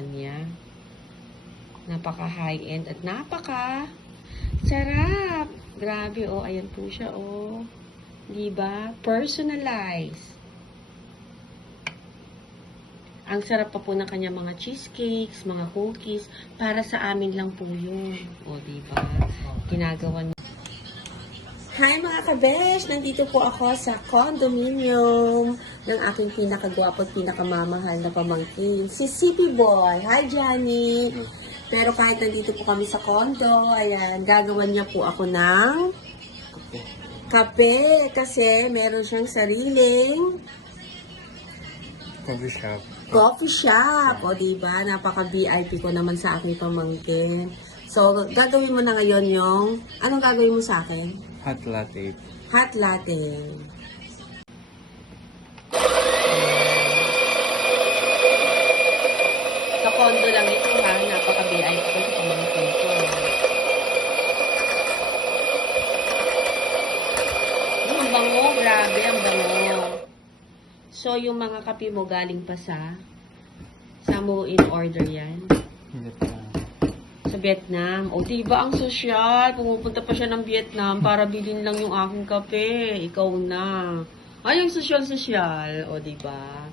kanya. Napaka high-end at napaka sarap. Grabe, oh. Ayan po siya, oh. Di ba? Personalized. Ang sarap pa po ng kanya mga cheesecakes, mga cookies. Para sa amin lang po yun. O, di ba? Ginagawa niya. Hi mga kabesh! Nandito po ako sa condominium ng aking pinakagwapo at pinakamamahal na pamangkin, si CP Boy. Hi, Johnny! Pero kahit nandito po kami sa condo, ayan, gagawan niya po ako ng kape kasi meron siyang sariling Coffee shop. coffee shop. O, diba? Napaka-VIP ko naman sa aking pamangkin. So, gagawin mo na ngayon yung... Anong gagawin mo sa akin? Hot latte. Hot latte. Sa condo lang ito ha. Napaka-VIP sa pamangkin ko. Ang bango, grabe, ang bango. So, yung mga kape mo galing pa sa sa mo in order yan? Hindi pa. Sa Vietnam. O, diba ang sosyal? Pumupunta pa siya ng Vietnam para bilhin lang yung aking kape. Ikaw na. Ay, ang sosyal-sosyal. O, diba?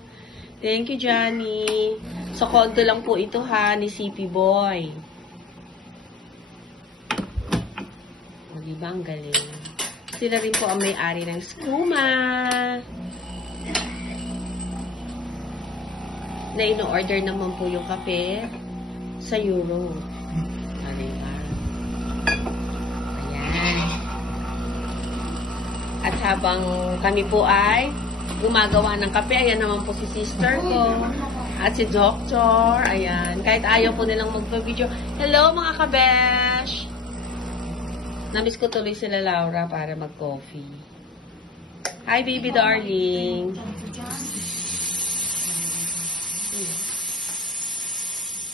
Thank you, Johnny. Sa condo lang po ito ha, ni CP Boy. O, diba? Ang galing. Sila rin po ang may-ari ng Skuma. Na ino-order naman po yung kape sa Euro. Diba? Ayan. At habang kami po ay gumagawa ng kape, ayan naman po si sister ko. At si Doctor, ayan. Kahit ayaw po nilang magpa-video. Hello mga kabesh! Namiss ko tuloy sila Laura para mag-coffee. Hi baby darling!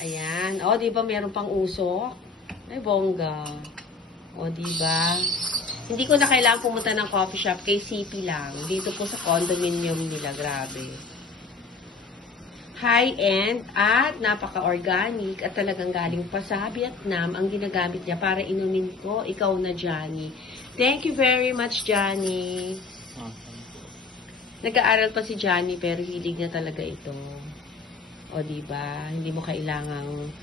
Ayan. O, di ba meron pang usok? Ay, bongga. O, di ba? Hindi ko na kailangan pumunta ng coffee shop kay CP lang. Dito po sa condominium nila. Grabe. High-end at napaka-organic at talagang galing pa sa Vietnam ang ginagamit niya para inumin ko. Ikaw na, Johnny. Thank you very much, Johnny. Okay. Nag-aaral pa si Johnny pero hilig niya talaga ito. O di ba? Hindi mo kailangang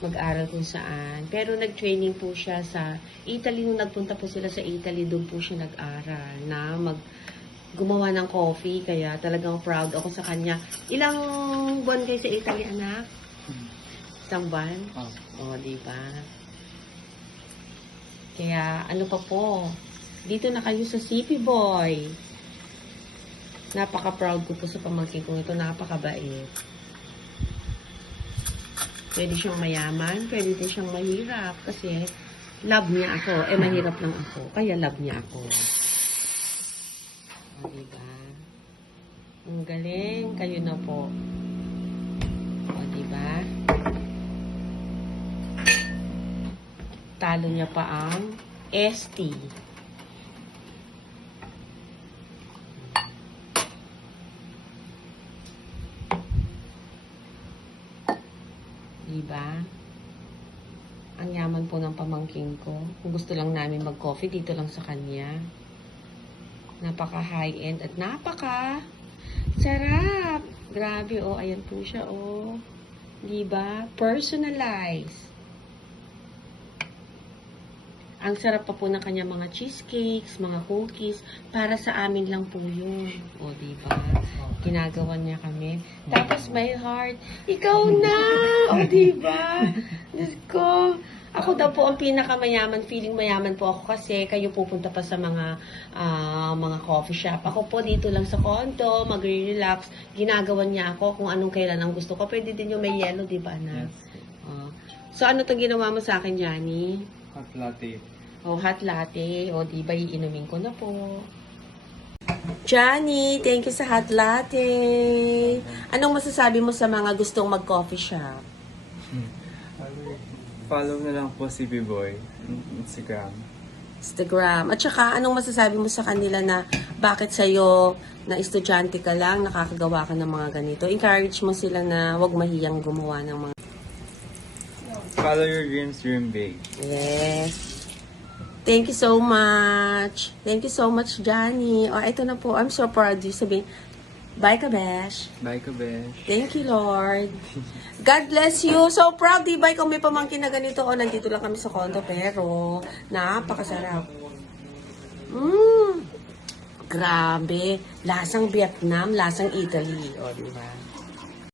mag-aral kung saan. Pero nag-training po siya sa Italy nung nagpunta po sila sa Italy, doon po siya nag-aral na mag gumawa ng coffee kaya talagang proud ako sa kanya. Ilang buwan kayo sa Italy, anak? Isang buwan? Oh. O, di ba? Kaya, ano pa po, dito na kayo sa CP Boy. Napaka-proud ko po sa pamangkin kong ito. Napakabait. Pwede siyang mayaman, pwede din siyang mahirap. Kasi, love niya ako. Eh, mahirap lang ako. Kaya love niya ako. O, diba? Ang galing. Kayo na po. O, diba? Talo niya pa ang ST. Diba? Ang yaman po ng pamangking ko. Gusto lang namin mag-coffee, dito lang sa kanya. Napaka high-end at napaka sarap. Grabe, oh. Ayan po siya, oh. Diba? Personalized. Ang sarap pa po ng kanya mga cheesecakes, mga cookies. Para sa amin lang po yun. O, diba? Ginagawa niya kami. Tapos my heart, ikaw na! O, diba? Diyos ko. Ako daw po ang pinakamayaman, feeling mayaman po ako kasi kayo pupunta pa sa mga ah, mga coffee shop. Ako po dito lang sa condo, magre-relax. Ginagawan niya ako kung anong kailan ang gusto ko. Pwede din yung may yellow, di ba, na? Yes. Oh. So, ano itong ginawa mo sa akin, Johnny? Hot latte. O, hot latte. O, di ba, iinumin ko na po. Johnny, thank you sa hot latte. Anong masasabi mo sa mga gustong mag-coffee shop? Follow na lang po si B-Boy. Instagram. Instagram. At saka, anong masasabi mo sa kanila na bakit sa'yo na estudyante ka lang, nakakagawa ka ng mga ganito? Encourage mo sila na wag mahiyang gumawa ng mga... Follow your dreams, dream big. Yes. Thank you so much. Thank you so much, Johnny. O, ito na po. I'm so proud of you. Sabihin, bye ka, Besh. Bye, Kabesh. Thank you, Lord. God bless you. So proud, di ba? Kung may pamangkin na ganito, o nandito lang kami sa condo, pero napakasarap. Mmm. Grabe. Lasang Vietnam, lasang Italy. O, di ba?